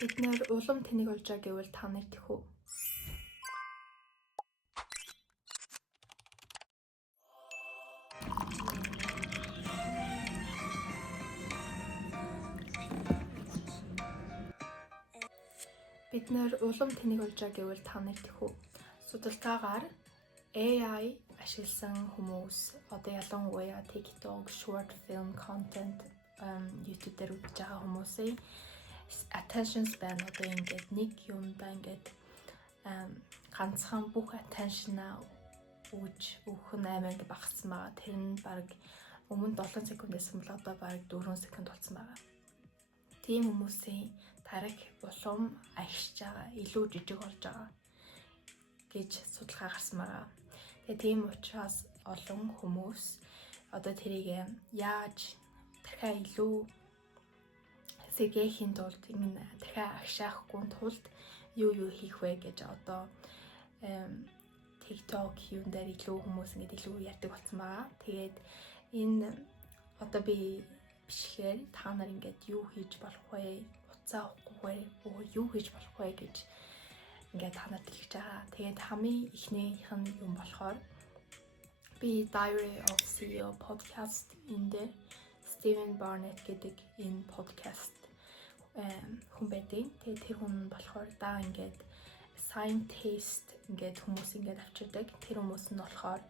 Бид нэр улам тэнийг олж байгаа гэвэл та нар тэх үү? Бид нэр улам тэнийг олж байгаа гэвэл та нар тэх үү? Судалгаагаар AI ашигласан хүмүүс одоо ялангуяа TikTok, short film content YouTube дээр үзэж байгаа хүмүүсийн attention span одоо ингээд нэг юмдаа ингээд ганцхан бүх attention-аа өгөх нь аймаг ингээд багассан байгаа. Тэр нь баг өмнө 7 секундээс бол одоо баг 4 секунд болсон байгаа. Тийм хүмүүсийн тарих улам агшиж байгаа, илүү жижиг болж байгаа гэж судалгаа гарсан байгаа. Тэгээ тийм учраас олон хүмүүс одоо тэрийг яаж дахиад илүү сэгээхийн тулд энэ дахиад агшаахгүй тулд юу хийх вэ гэж одоо TikTok юун дээр илүү хүмүүс ингэж илүү ярьдаг болсон байгаа. Тэгээд энэ одоо би бичлэгээр та нар ингэж юу хийж болох вэ? Уцаа авахгүй вэ? Юу хийж болох вэ гэж ингээд та нарт хэлж байгаа. Тэгээд хамгийн эхнийх нь юм болохоор би Diary of CEO podcast энэ Stephen Barnett гэдэг энэ podcast хүн байдаг. Тэгээд тэр хүн болохоор даа ингээд scientist ингээд хүмүүс ингээд авчирдаг. Тэр хүмүүс нь болохоор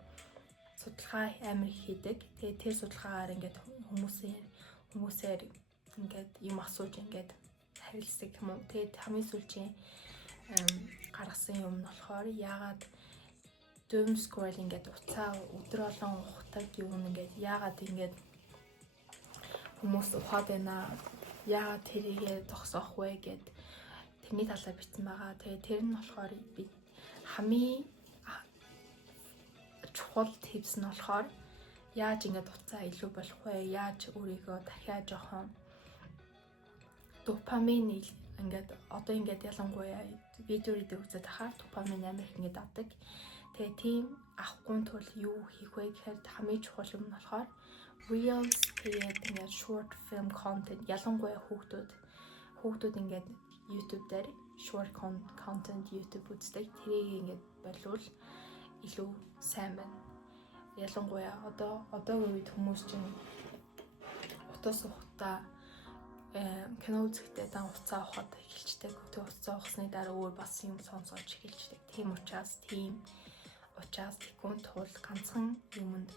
судалгаа амар хийдэг. Тэгээд тэр судалгаагаар ингээд хүмүүсээр ингээд юм асууж ингээд харилцдаг юм уу. Тэгээд хамгийн сүүлийн гаргасан юм нь болохоор яагаад doom scrolling ингээд уцаа өдөр болгон ухдаг юм ингээд яагаад ингээд хүмүүс ухаад байна. Яагаад тэрийгэ зогсоох вэ гэд тэрний талаар бичсэн байгаа. Тэгээ тэр нь болохоор би хамгийн чухал tips нь болохоор яаж ингээд уцаа илүү болох вэ? Яаж өөрийгөө дахиад жоохон допамин ингээд одоо ингээд ялангуяа видео үзээд ахаар допамин амар их ингээд авдаг. Тэгээ тийм авахгүй тул юу хийх вэ гэхээр хамгийн чухал юм нь болохоор reels тэгээд ингээд short film content ялангуяа хүүхдүүд ингээд YouTube дээр short content YouTube үздэг. Тэрийг ингээд болвол илүү сайн байна. Ялангуяа одоогийн үед хүмүүс чинь утас ухтаа кино үзэхдээ дан уцаа авахад эхэлждэг. Тэгээ уцаа авахсны дараа өөр бас юм сонсож эхэлждэг. Тийм учраас тэгвэл тул ганцхан юмд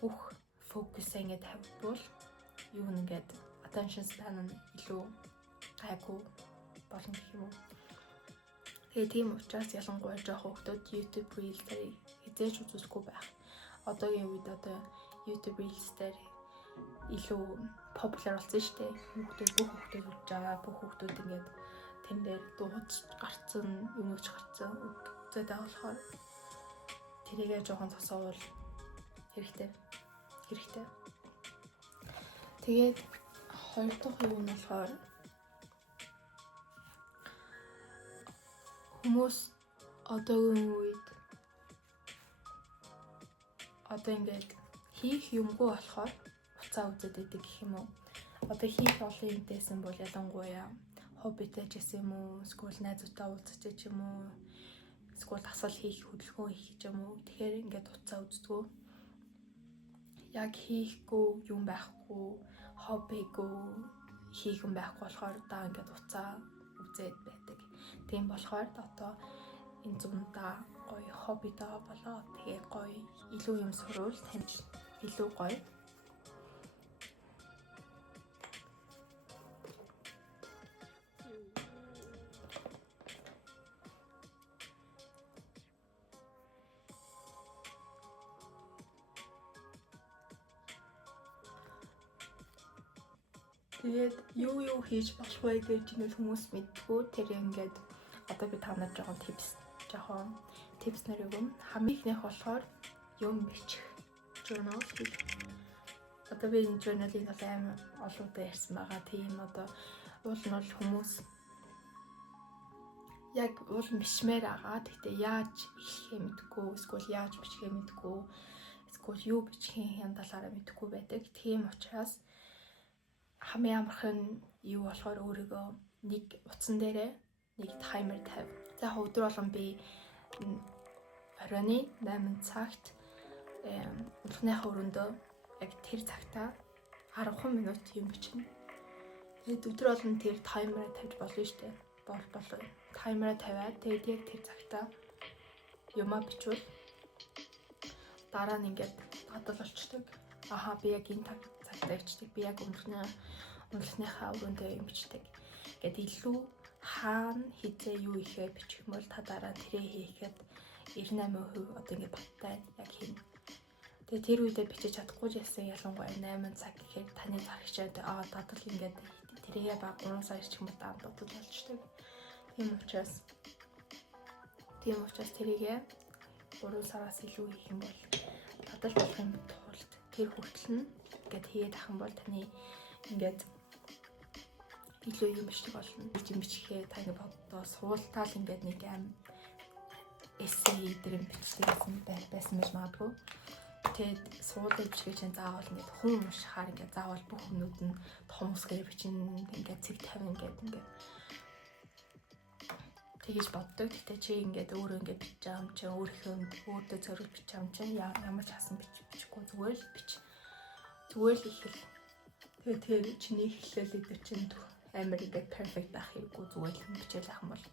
бүх фокусаа ингээд тавьбал юу нэгээд attention span нь илүү гайгүй болно гэх юм уу. Тэгээ тийм учраас ялангуяа жоох хүмүүс YouTube Reels дээр хизээж үзүүлэхгүй байх. Одоогийн үед одоо YouTube Reels дээр илүү popular болсон шүү дээ. Бүх хүмүүс үзэж байгаа. Бүх хүмүүс ингээд тэн дээр дууч гарцсан, юмч гарцсан үзээд байгаа болохоор тэрийгээ жоохон тосоовол хэрэгтэй. Тэгээд хоёр дахь юм нь болохоор хүмүүс одоогийн үед одоо ингээд хийх юмгүй болохоор уцаа үзээд идэг гэх юм уу. Одоо хийх олон юмтэйсэн бол ялангуяа хоббитэй ч гэсэн юм уу, эсвэл найзуудтай уулзаж ч юм уу, эсвэл асал хийх хөдөлгөөн хийх ч юм уу. Тэгэхээр ингээд уцаа үздэг. Яг хийхгүй юм байхгүй, хоббигүй хийх юм байхгүй болохоор даа ингээд уцаа үзээд байдаг. Тийм болохоор одоо энэ зундаа гоё хоббитой болоод тэгээ гоё илүү юм сурвал тань илүү гоё. Тэгээд юу хийж болох вэ гэж ингээд хүмүүс мэдгүй. Тэр ингээд одоо би та нарт жоохон tips нарыг өгнө. Хамгийн ихнийх болохоор юм бичих. Journal хийх. Одоо би энэ journal-ийг амар олон удаа ярьсан байгаа. Тийм одоо уул нь бол хүмүүс яг уул бишмээр байгаа. Тэгтээ яаж эхлэхээ мэдэхгүй, эсвэл яаж бичихээ мэдэхгүй, эсвэл юу бичихээ хэн талаараа мэдэхгүй байдаг. Тийм учраас хамгийн амархан юу болохоор өөрийгөө нэг утсан дээрээ нэг таймер тавь. За өдөр болгон би оройн 8 цагт унтахныхаа өрөөндөө яг тэр цагтаа 10 минут юм бичнэ. Тэгээд өдөр болгон тэр таймер тавьж болно шүү дээ. Болоо. Таймер тавиад тэгээд яг тэр цагтаа юмаа бичвэл дараа нь ингээд бодол болчдөг. Аха би яг энэ цагтаа бичдэг. Би яг унтахныхаа өрөөндөө юм бичдэг. Гэт илүү хаана хизээ юу ихээ бичих юм бол та дараа тэрээ хийхэд 98% одоо ингээд баттай яг хийнэ. Тэгээ тэр үедээ бичиж чадахгүй байсан ялангуяа 8 цаг гэхээр таны зарагчаад дадал ингээд тэрээ баг 3 сар ч юм уу даам дутууд болчдөг. Тийм учраас тэрийгээ 3 сараас илүү хийх юм бол дадал болохын тулд тэр хүртэл нь ингээд хийгээд ах юм бол таны ингээд илүү юм бичдэг болно. Юм бичихээ та ингээд боддоо суултаал ингээд нэг эссе дээр бичдэг байсан байж магадгүй. Тэгээд суултаа бичгээ чинь заавал ингээд хүн уншихаар ингээд заавал бүх хүмүүд нь том усгаар бичнэ ингээд цэг 50 ингээд тэгэж боддог. Гэтэ чи ингээд өөрөө ингээд бичиж байгаа юм чинь өөртөө зориулж бичиж байгаа юм чинь ямар ч хасан бичихгүй зүгээр л бич. Зүгээр л ихэл. Тэгээд тэр чиний эхлэл эдэр чинь амар ингээд перфект ах хэрэггүй зүгээр л бичээл ах юм бол.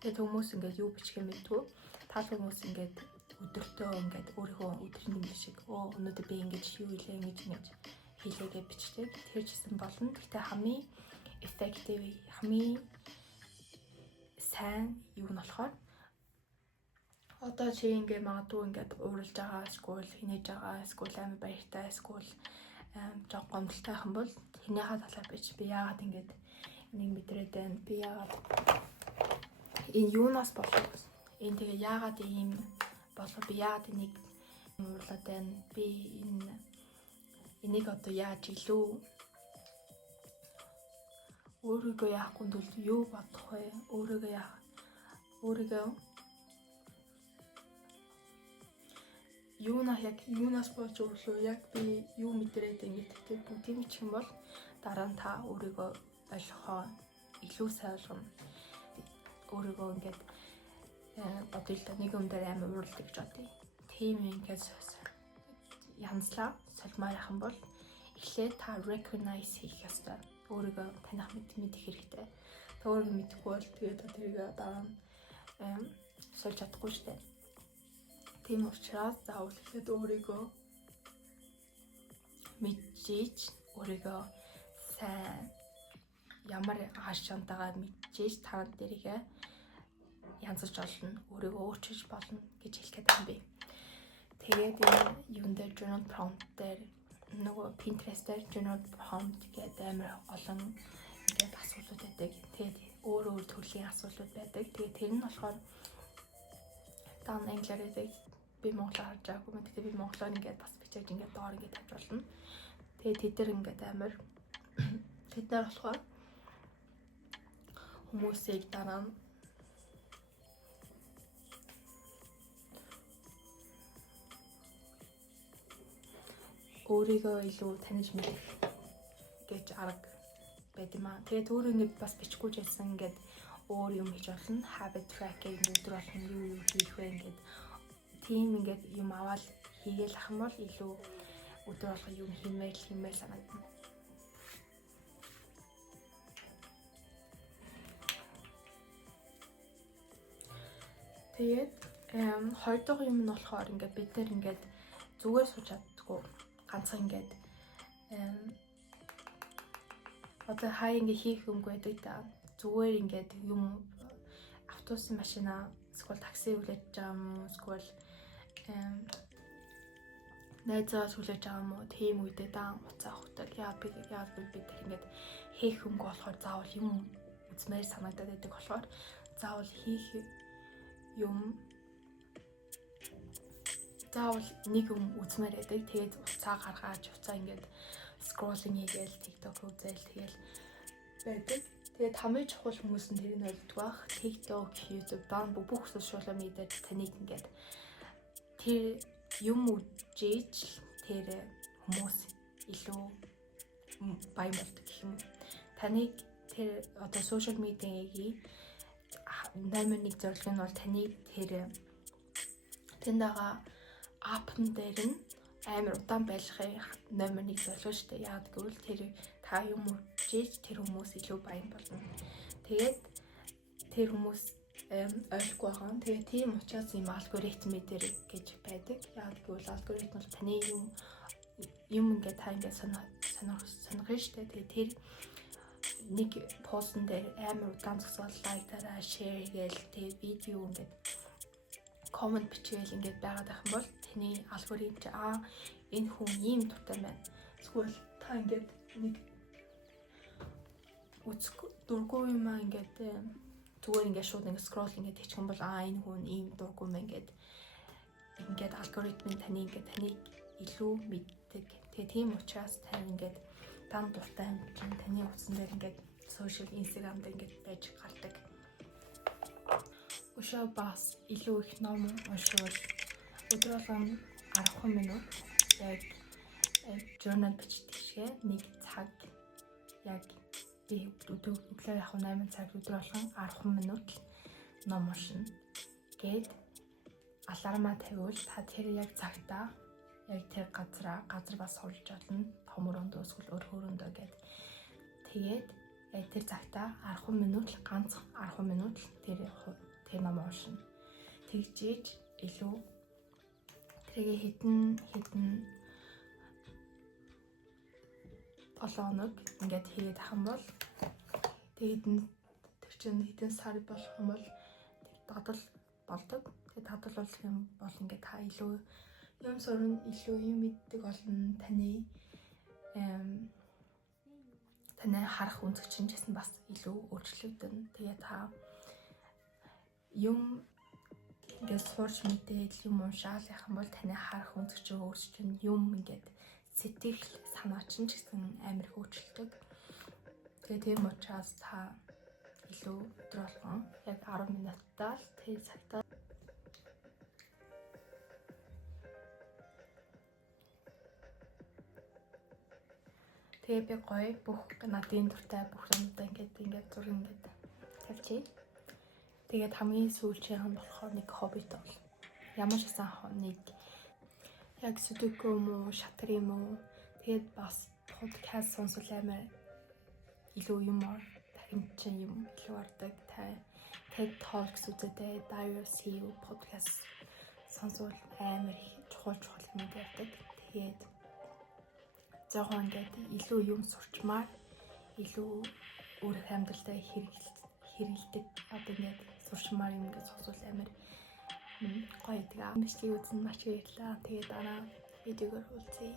Тэгээд хүмүүс ингээд юу бичих юм мэдгүй. Та хүмүүс ингээд өдөртөө ингээд өөрийнхөө өдрийн шиг өнөөдөр би ингэж юу хийлээ ингэж хийлээгээ бичдэг. Тэр жисэн болно. Гэхдээ хамгийн effective хамгийн сайн юу нь болохоор одоо чи ингээд магадгүй ингээд ууралж байгаа эсвэл хинээж байгаа эсвэл амар баяртай эсвэл жоо гомдолтой байх юм бол тэрнийхээ талаар бич би яагаад ингээд энийг мэдрээд байна. Би яагаад энэ юунаас болов? Энэ тэгээ яагаад ийм болов? Би яагаад энийг уурлаад байна? Би энийг одоо яаж илүү өөрийгөө яахгүй тул юу бодох вэ? Өөрийгөө юунаас болж өглөө яг би юу мэдрээд ингэж тэр бүгдийг бичих юм бол дараа нь та өөрийгөө ойлгохоо илүү сайн болгоно. Өөрийгөө ингээд бодолтой нэг юм дээр амар уурладаг гэж бодъё. Тийм ингээд янзлаа солимоор ах юм бол эхлээд та recognize хийх ёстой. Өөрийгөө таних мэдэх хэрэгтэй. Та өөрийгөө мэдэхгүй бол тэгээд та тэрийг дараа нь сольж чадахгүй шүү дээ. Тийм учраас заавал эхлээд өөрийгөө мэдчихэж өөрийгөө сайн ямар хаш чамтайгаа мэдчихэж та дээрээ янзлж олно, өөрийгөө өөрчилж болно гэж хэлэх гэдэг юм би. Тэгээд энэ юун дээр journal prompt дээр нөгөө Pinterest дээр journal prompt гэдэг амар олон ингээд асуултууд байдаг. Тэгээд өөр төрлийн асуултууд байдаг. Тэгээд тэр нь болохоор дан англиар байдаг. Би монголоор харж байгаагүй юм. Тэгээд би монголоор ингээд бас бичиж ингээд доор ингээд тавьж болно. Тэгээд тэд нар ингээд амар тэд нар болохоор хүмүүсийг дараа нь өөрийгөө илүү таних мэдэх гэж арга байд юм аа. Тэгээд өөрөө ингээд бас бичихгүй жийсэн ингээд өөр юм хийж болно. Habit tracker өдөр болгон юу хийх вэ ингээд тийм ингээд юм аваад хийгээл ах юм бол илүү өдөр болгон юм хиймээр санагдана. Тэгээд хоёр дахь юм нь болохоор ингээд бид нэр ингээд зүгээр сууж чаддаггүй. Ганцхан ингээд одоо хай ингээ хийх юмгүй байдаг да. Зүгээр ингээд юм автобусын машина эсвэл такси хүлээж байгаа юм уу эсвэл найзаас хүлээж байгаа юм уу тийм үедээ даан уцаа хутаг яа бид ингээд хийх юмгүй болохоор заавал юм үзмээр санагдаад байдаг болохоор заавал хийх юм заавал нэг юм үзмээр байдаг. Тэгээд уцаа гаргаж уцаа ингээд scrolling хийгээл TikTok үзэл тэгэл байдаг. Тэгээд хамгийн чухал хүмүүс нь тэрийг ойлгодог бах. TikTok, YouTube баан бүх сошиал медиад таныг ингээд тэр юм үзэж тэр хүмүүс илүү баян болдог гэх юм. Таныг тэр одоо сошиал медиагийн номер 1 зорилго нь бол таныг тэнд байгаа апн дээр нь амар удаан байлгахын номер 1 зорилго шүү дээ. Яг гэвэл тэр та юм үржиж тэр хүмүүс илүү баян болно. Тэгээд тэр хүмүүс ойлгохгүй байгаа. Тэгээд тийм учраас ийм алгоритмээр гэж байдаг. Яг гэвэл алгоритм бол таны юм ингээд та ингээд сонирхно шүү дээ. Тэгээд тэр нэг постн дээр амар удаан зогсоод лайк дараа шеэр гээл тэгээд видео ингээд коммент бичээл ингээд байгаад байх юм бол таны алгоритм чи энэ хүн ийм дуртай байна. Эсвэл та ингээд нэг дургүй юм ингээд зүгээр ингээд шууд ингээд скрол ингээд хийчих юм бол энэ хүн ийм дургүй мэн ингээд алгоритм таныг илүү мэддэг. Тэгээ тийм учраас тань ингээд дан дуртай юм чинь таны утсан дээр ингээд сошиал инстаграм дээр ингээд байж гардаг. Өшөө бас илүү их ном уншвал өдөр болгон 10 минут яг журнал бичдэг шиг нэг цаг яг би өглөө яг 8 цаг өдөр болгон 10 минут ном уншина. Гээд алармаа тавиул та тэр яг цагтаа яг тэр газар бас суулж болно. Хомроондоо эсвэл өөр хөөрөндөө гээд тэгээд яг тэр цагтаа 10 минут ганц 10 минут тэр ном уншина. Тэгжиж илүү тэргээ хэдэн 7 хоног ингээд хийгээд ах юм бол тэгээд тэр чинь хэдэн сар болох юм бол дадал болдог. Тэгээд дадал болох юм бол ингээд та илүү юм сурна, илүү юм мэддэг болно. Таны харах өнцөг чинь гэсэн бас илүү өөрчлөгдөн. Тэгээ та юм ингээд сурч мэдээд юм уншаал яах юм бол таны харах өнцөг чинь өөрчлөн юм ингээд сэтгэл санаа чинь ч гэсэн амар их өөрчлөлдөг. Тэгээ тийм учраас та илүү өдөр болгон яг 10 минутаа л тэр цагтаа тэгээ би гоё бүх надын дуртай бүх юмдаа ингээд зураг ингээд тавьчих. Тэгээд хамгийн сүүлчийнх нь болохоор нэг хоббит бол ямар ч гэсэн нэг яг судоку юм уу, шатар юм уу. Тэгээд бас подкаст сонсол амар илүү юмар тахимчин юм илүү ордог. TED Talks үзэдэй, Diary CEO подкаст сонсол амар чухал юм байдаг. Тэгээд жоохон ингээд илүү юм сурчмаар илүү өөр амьдралдаа хэрэгэлдэг одоо ингээд сурчмаар юм ингээд сонсвол амар гоё тэгээ. Мэдээ үзэн маш баярлалаа. Тэгээд дараа видеогоор уулзъя.